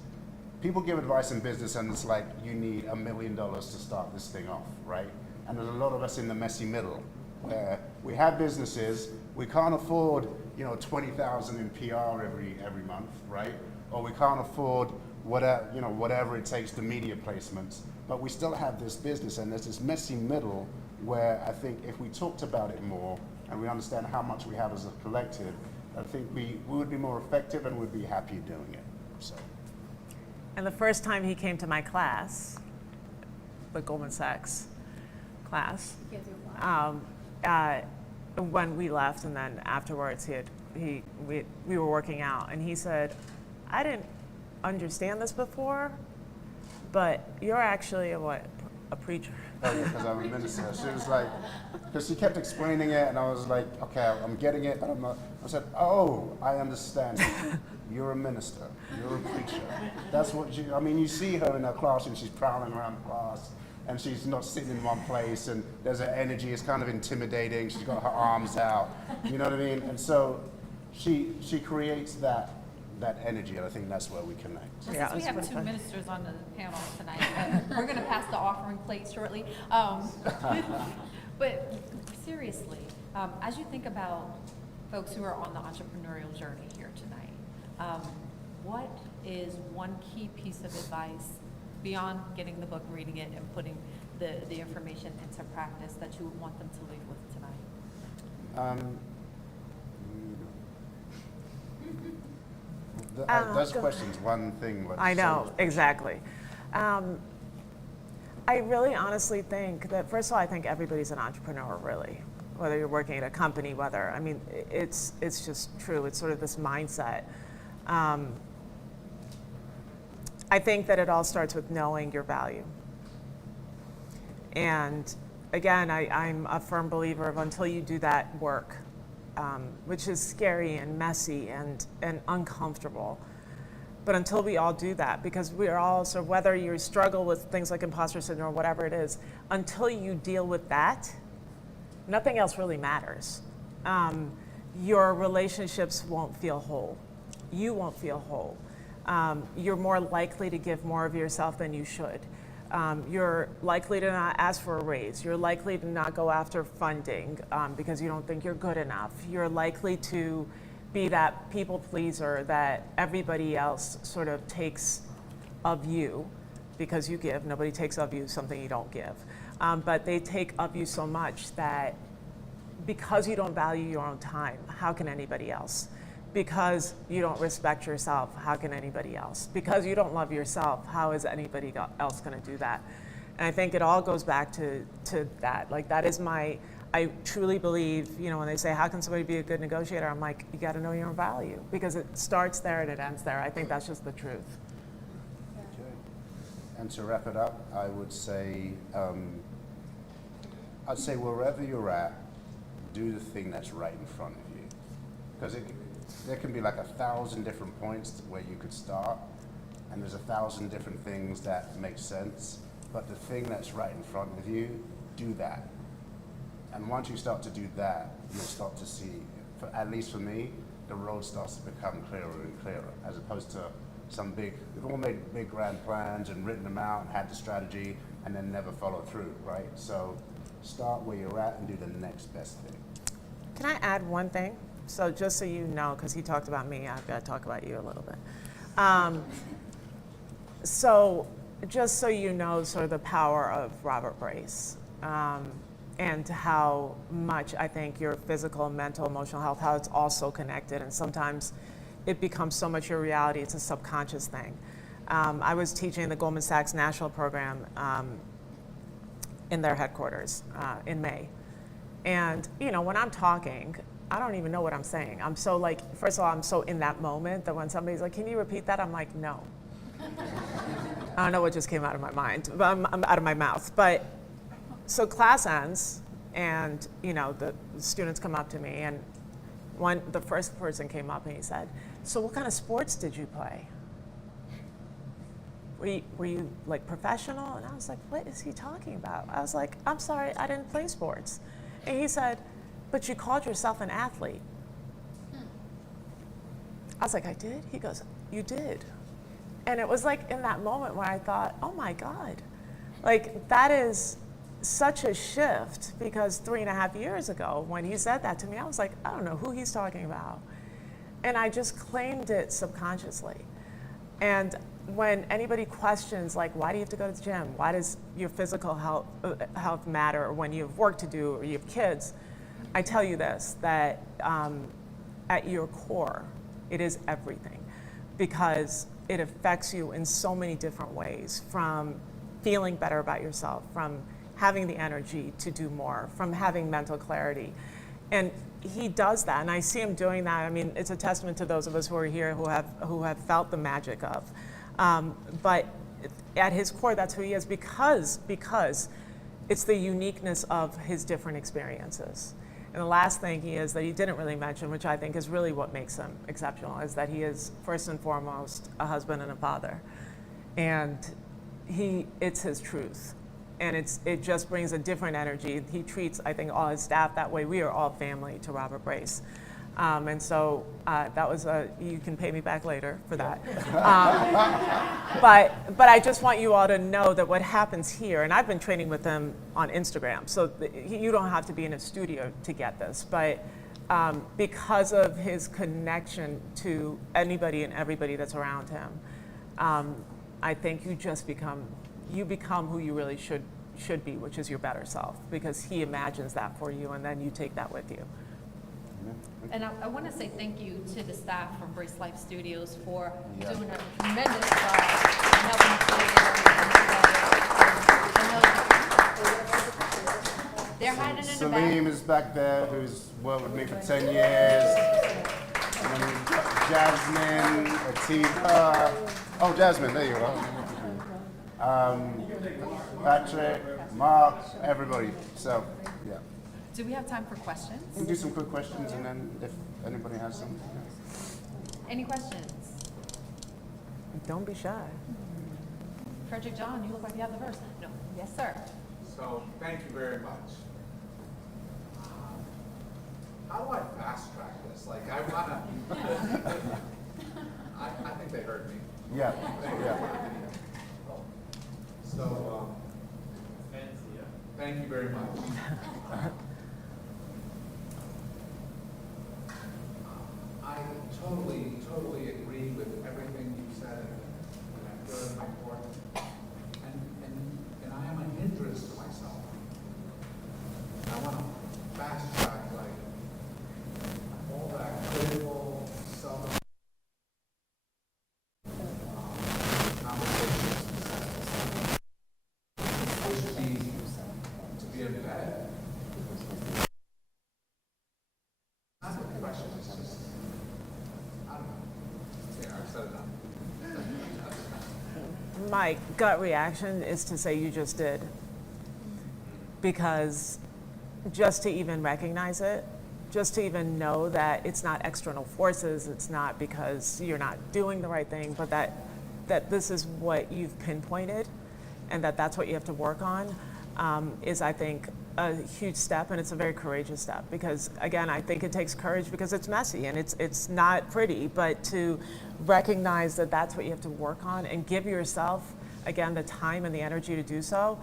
people give advice in business and it's like, you need $1 million to start this thing off, right? And there's a lot of us in the messy middle where we have businesses, we can't afford, you know, 20,000 in PR every month, right? Or we can't afford whatever, you know, whatever it takes to media placements, but we still have this business, and there's this messy middle where I think if we talked about it more and we understand how much we have as a collective, I think we would be more effective and would be happy doing it. So. And the first time he came to my class, the Goldman Sachs class, when we left, and then afterwards we were working out, and he said, I didn't understand this before, but you're actually a preacher. Oh yeah, because I'm a minister. She was like, because she kept explaining it, and I was like, okay, I'm getting it, but I'm not. I said, oh, I understand. You're a minister. You're a preacher. That's what I mean, you see her in her class, and she's prowling around the class, and she's not sitting in one place, and there's an energy. It's kind of intimidating. She's got her arms out. You know what I mean? And so she creates that energy, and I think that's where we connect. Well, Yeah, since we it's have really two fun. ministers on the panel tonight, we're going to pass the offering plate shortly. But seriously, as you think about folks who are on the entrepreneurial journey here tonight, what is one key piece of advice beyond getting the book, reading it, and putting the information into practice that you would want them to leave with tonight? Those questions, one thing. I know, exactly. I really honestly think that, first of all, I think everybody's an entrepreneur, really. Whether you're working at a company, I mean, it's just true. It's sort of this mindset. I think that it all starts with knowing your value. And again, I'm a firm believer of until you do that work, which is scary and messy and uncomfortable. But until we all do that, because we are all, so whether you struggle with things like imposter syndrome or whatever it is, until you deal with that, nothing else really matters. your relationships won't feel whole. You won't feel whole. You're more likely to give more of yourself than you should. You're likely to not ask for a raise. You're likely to not go after funding because you don't think you're good enough. You're likely to be that people pleaser that everybody else sort of takes of you because you give. Nobody takes of you something you don't give. But they take of you so much that because you don't value your own time, how can anybody else? Because you don't respect yourself, how can anybody else? Because you don't love yourself, how is anybody else going to do that? And I think it all goes back to that. Like that is I truly believe, you know, when they say, how can somebody be a good negotiator? I'm like, you got to know your own value because it starts there and it ends there. I think that's just the truth. Okay. And to wrap it up, I would say, wherever you're at, do the thing that's right in front of you. Because there can be like 1,000 different points where you could start, and there's 1,000 different things that make sense, but the thing that's right in front of you, do that. And once you start to do that, you'll start to see, at least for me, the road starts to become clearer and clearer, as opposed to we've all made big grand plans and written them out and had the strategy and then never follow through, right? So start where you're at and do the next best thing. Can I add one thing? So just so you know, because he talked about me, I've got to talk about you a little bit. So just so you know sort of the power of Robert Brace and how much I think your physical, mental, emotional health, how it's also connected. And sometimes it becomes so much your reality, it's a subconscious thing. I was teaching the Goldman Sachs National Program in their headquarters in May. And, you know, when I'm talking, I don't even know what I'm saying. I'm so like, first of all, I'm so in that moment that when somebody's like, can you repeat that? I'm like, no. I don't know what just came out of my mind, but I'm out of my mouth. But so class ends and, you know, the students come up to me and the first person came up and he said, so what kind of sports did you play? Were you like professional? And I was like, what is he talking about? I was like, I'm sorry, I didn't play sports. And he said, but you called yourself an athlete. I was like, I did? He goes, you did. And it was like in that moment where I thought, oh my God, like that is such a shift, because 3.5 years ago when he said that to me, I was like, I don't know who he's talking about. And I just claimed it subconsciously. And when anybody questions, like, why do you have to go to the gym? Why does your physical health matter when you have work to do or you have kids? I tell you this, that at your core, it is everything, because it affects you in so many different ways, from feeling better about yourself, from having the energy to do more, from having mental clarity. And he does that, and I see him doing that. I mean, it's a testament to those of us who are here who have felt the magic of. But at his core, that's who he is, because it's the uniqueness of his different experiences. And the last thing he is that he didn't really mention, which I think is really what makes him exceptional, is that he is first and foremost a husband and a father. And it's his truth. And it just brings a different energy. He treats, I think, all his staff that way. We are all family to Robert Brace. And so that was you can pay me back later for that. But I just want you all to know that what happens here, and I've been training with him on Instagram, so you don't have to be in a studio to get this, but because of his connection to anybody and everybody that's around him, I think you just become who you really should be, which is your better self, because he imagines that for you, and then you take that with you. And I want to say thank you to the staff from Brace Life Studios for doing a tremendous job in helping create everything. They're hiding in the back. Salim is back there, who's worked with me for 10 years. And then we've got Jasmine, Atiba. Oh, Jasmine, there you are. Patrick, Mark, everybody. So, yeah. Do we have time for questions? We'll do some quick questions, and then if anybody has some. Any questions? Don't be shy. Frederick John, you look like you have the verse. No. Yes, sir. So, thank you very much. How do I fast track this? this. Like, I wanna, I think they heard me. Yeah, yeah. So, thank you very much. I totally agree with everything you said, and I feel in my core. And I am a hindrance to myself. I want to fast track like all that critical self conversations which be to be in bed. Not a question, it's just, I don't know. Yeah, I said it now. My gut reaction is to say you just did. Because just to even recognize it, just to even know that it's not external forces, it's not because you're not doing the right thing, but that this is what you've pinpointed and that's what you have to work on, is, I think, a huge step, and it's a very courageous step, because again, I think it takes courage because it's messy and it's not pretty, but to recognize that that's what you have to work on and give yourself, again, the time and the energy to do so,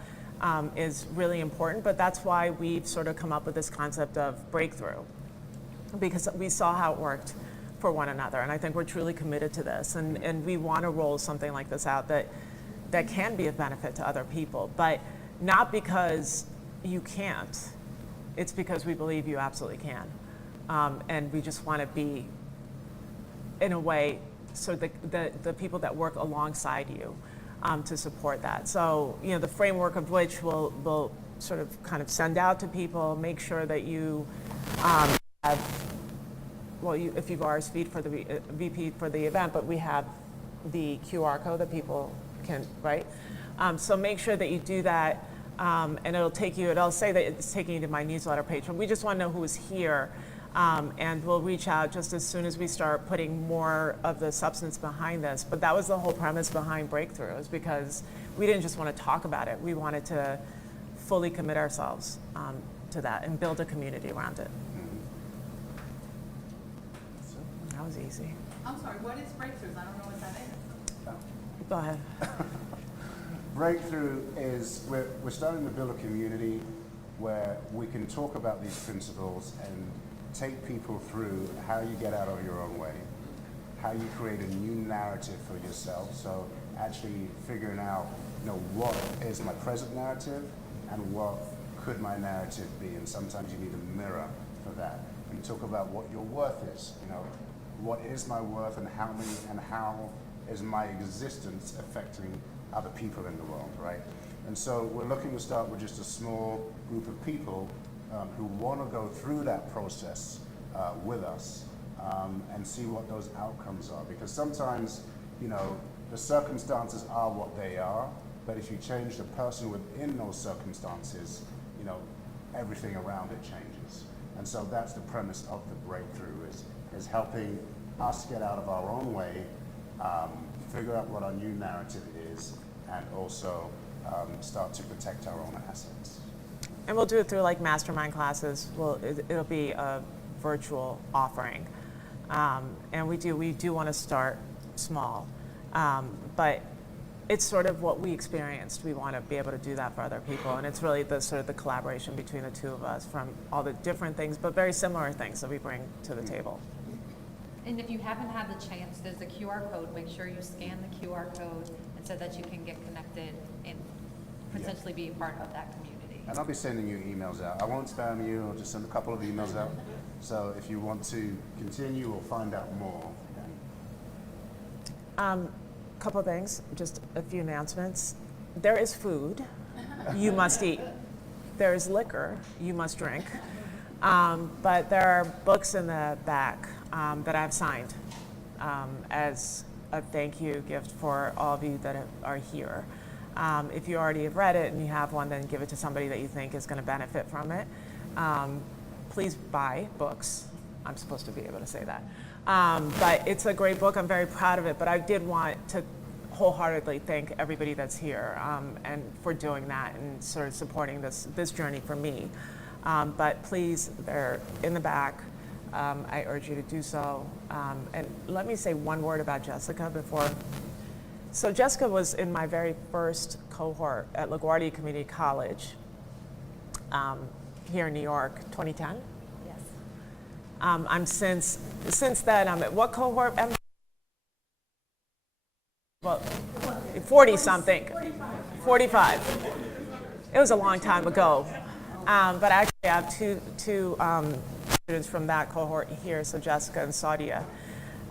is really important. But that's why we've sort of come up with this concept of breakthrough, because we saw how it worked for one another, and I think we're truly committed to this, and we want to roll something like this out that can be of benefit to other people, but not because you can't, it's because we believe you absolutely can. And we just want to be, in a way, so the people that work alongside you to support that. So, the framework of which we'll sort of kind of send out to people, make sure that you have, well, if you've RSVP'd for the VP for the event, but we have the QR code that people can, right? So make sure that you do that. And it'll say that it's taking you to my newsletter page. But we just want to know who is here, and we'll reach out just as soon as we start putting more of the substance behind this. But that was the whole premise behind Breakthrough, is because we didn't just want to talk about it. We wanted to fully commit ourselves to that and build a community around it. That was easy. I'm sorry, what is Breakthroughs? I don't know what that is. Go ahead. Breakthrough is, we're starting to build a community where we can talk about these principles and take people through how you get out of your own way, how you create a new narrative for yourself. So actually figuring out, what is my present narrative and what could my narrative be? And sometimes you need a mirror for that. And talk about what your worth is. What is my worth, and how is my existence affecting other people in the world, right? And so we're looking to start with just a small group of people who want to go through that process with us and see what those outcomes are. Because sometimes, the circumstances are what they are, but if you change the person within those circumstances, everything around it changes. And so that's the premise of the breakthrough, is helping us get out of our own way, figure out what our new narrative is, and also start to protect our own assets. And we'll do it through like mastermind classes. It'll be a virtual offering. And we do want to start small. But it's sort of what we experienced. We want to be able to do that for other people. And it's really the sort of the collaboration between the two of us from all the different things, but very similar things that we bring to the table. And if you haven't had the chance, there's a QR code. Make sure you scan the QR code and so that you can get connected and potentially be a part of that community. And I'll be sending you emails out. I won't spam you, I'll just send a couple of emails out. So if you want to continue or find out more. Couple of things, just a few announcements. There is food you must eat. There is liquor you must drink. But there are books in the back that I've signed as a thank you gift for all of you that are here. If you already have read it and you have one, then give it to somebody that you think is going to benefit from it. Please buy books. I'm supposed to be able to say that. But it's a great book. I'm very proud of it. But I did want to wholeheartedly thank everybody that's here and for doing that and sort of supporting this journey for me. But please, they're in the back. I urge you to do so. And let me say one word about Jessica before. So Jessica was in my very first cohort at LaGuardia Community College here in New York, 2010. Yes. I'm since then, I'm at what cohort? Well, 40 something. 45. It was a long time ago. But I actually have two students from that cohort here, so Jessica and Saudia.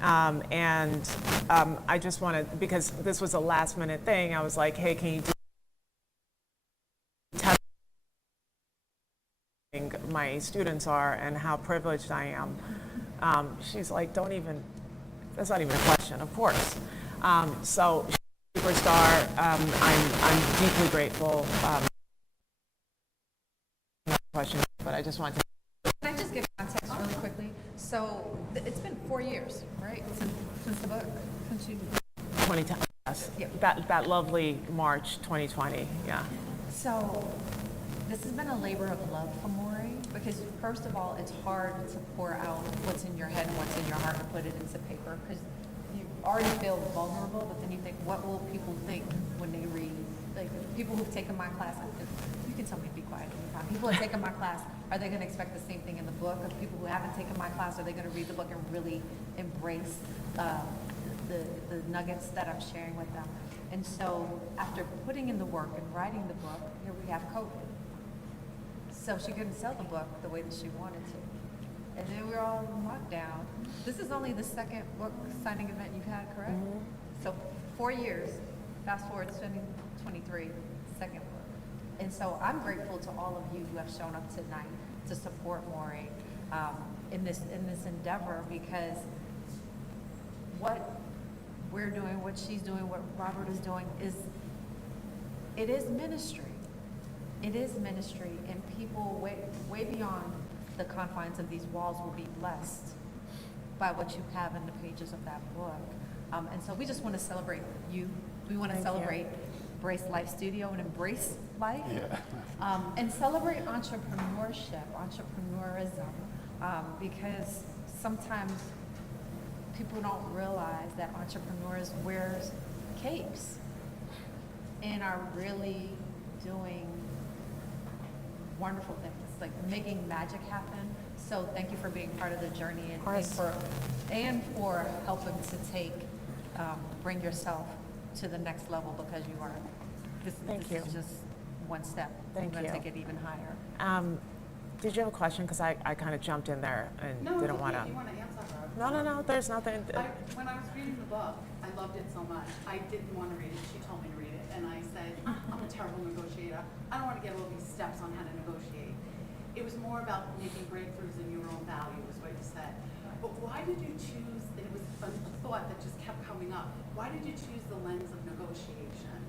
I just wanted, because this was a last minute thing, I was like, hey, can you do my students are and how privileged I am. She's like, that's not even a question, of course. So superstar, I'm deeply grateful. Question, but I just want to. Can I just give context really quickly? So it's been 4 years, right, since the book, since you. 2010, yes. Yep. That lovely March 2020, yeah. So this has been a labor of love for Mori because first of all, it's hard to pour out what's in your head and what's in your heart and put it into paper because you already feel vulnerable, but then you think, what will people think when they read? Like people who've taken my class, you can tell me to be quiet anytime. People who have taken my class, are they going to expect the same thing in the book? Or people who haven't taken my class, are they going to read the book and really embrace the nuggets that I'm sharing with them? And so after putting in the work and writing the book, here we have COVID. So she couldn't sell the book the way that she wanted to. And then we're all in lockdown. This is only the second book signing event you've had, correct? Mm-hmm. So 4 years, fast forward to 2023, second book. And so I'm grateful to all of you who have shown up tonight to support Mori in this endeavor because what we're doing, what she's doing, what Robert is doing it is ministry. It is ministry, and people way beyond the confines of these walls will be blessed by what you have in the pages of that book. And so we just want to celebrate you. We want to celebrate Brace Life Studio and embrace life, and celebrate entrepreneurship, entrepreneurism, because sometimes people don't realize that entrepreneurs wear capes and are really doing wonderful things, like making magic happen. So thank you for being part of the journey and for helping to bring yourself to the next level because you are. This is just one step. Thank We're you. going to take it even higher. Did you have a question? Because I kind of jumped in there and didn't want to. No, if you want to answer. No, there's nothing. When I was reading the book, I loved it so much. I didn't want to read it. She told me to read it. And I said, I'm a terrible negotiator. I don't want to get all these steps on how to negotiate. It was more about making breakthroughs in your own value, is what you said. But why did you choose, and it was a thought that just kept coming up, why did you choose the lens of negotiation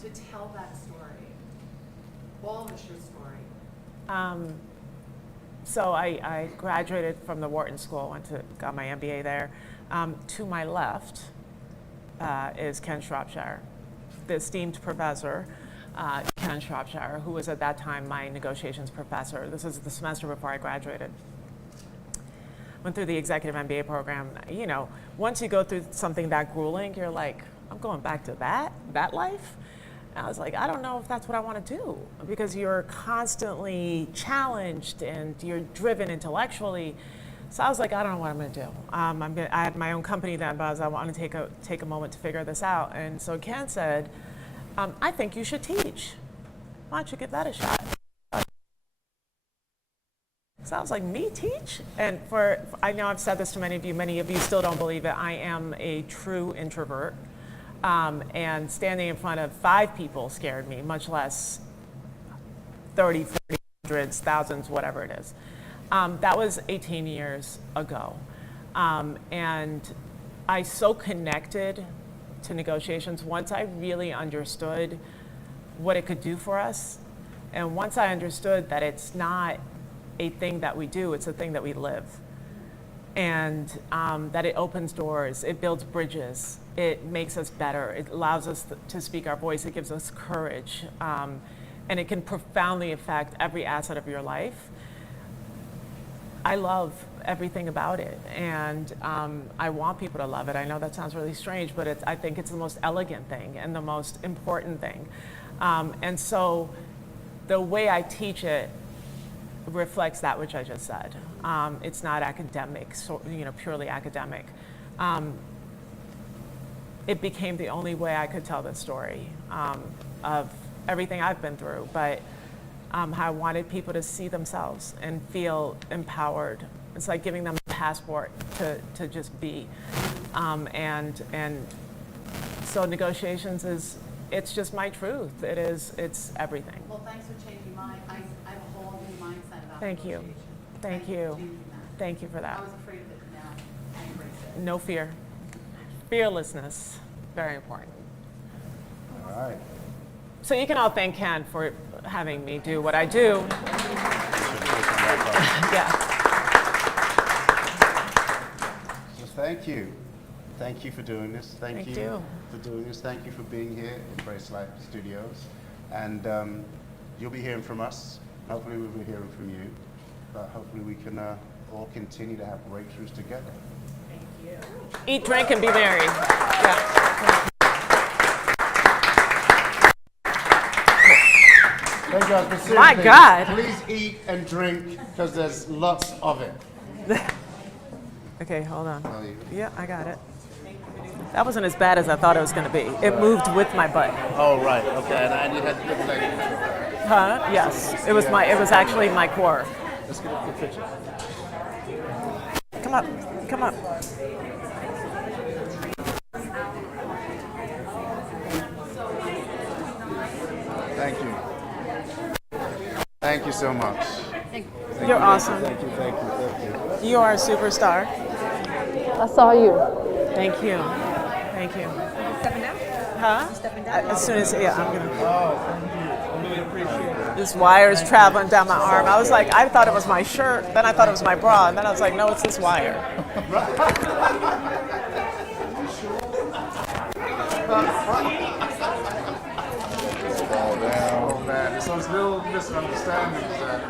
to tell that story? All of it's your story. So I graduated from the Wharton School, got my MBA there. To my left is Ken Shropshire, the esteemed professor, Ken Shropshire, who was at that time my negotiations professor. This was the semester before I graduated. Went through the executive MBA program. You know, once you go through something that grueling, you're like, I'm going back to that life? And I was like, I don't know if that's what I want to do because you're constantly challenged and you're driven intellectually. So I was like, I don't know what I'm going to do. I had my own company then, but I want to take a moment to figure this out. And so Ken said, I think you should teach. Why don't you give that a shot? So I was like, me teach? And I know I've said this to many of you still don't believe it. I am a true introvert. And standing in front of 5 people scared me, much less 30, 40, hundreds, thousands, whatever it is. That was 18 years ago. And I so connected to negotiations once I really understood what it could do for us. And once I understood that it's not a thing that we do, it's a thing that we live. And that it opens doors, it builds bridges, it makes us better, it allows us to speak our voice, it gives us courage, and it can profoundly affect every asset of your life. I love everything about it. And I want people to love it. I know that sounds really strange, but I think it's the most elegant thing and the most important thing. And so the way I teach it reflects that which I just said. It's not academic, so, purely academic. It became the only way I could tell the story of everything I've been through, but how I wanted people to see themselves and feel empowered. It's like giving them a passport to just be. And so negotiations it's just my truth. It's everything. Well, thanks for changing mine. I have a whole new mindset about Thank you. negotiation. Thank for you. changing that. Thank you for that. I was afraid of it, but now I embrace it. No fear. Fearlessness, very important. All right. So you can all thank Ken for having me do what I do. Yeah. So thank you. Thank you for doing this. Thank you for doing this. Thank you for being here at Brace Life Studios. And you'll be hearing from us. Hopefully we'll be hearing from you. But hopefully we can all continue to have breakthroughs together. Eat, drink, and be merry. Yeah. Thank you guys, but seriously, My God. please eat and drink because there's lots of it. Okay, hold on. Oh, Yeah, I got it. That wasn't as bad as I thought it was going to be. It moved with my butt. Oh, right. Okay. And you had good leg control. Huh? Yes. It was actually my core. Let's get a picture. Come up. Come up. Thank you. Thank you so much. You're awesome. Thank you. Thank you. Thank you. You are a superstar. I saw you. Thank you. Thank you. Stepping down? Huh? Stepping down? As soon as, yeah, I'm going to. Oh, thank you. I really appreciate it. This wire's traveling down my arm. I was like, I thought it was my shirt. Then I thought it was my bra. And then I was like, no, it's this wire. Oh man, there's some little misunderstandings that,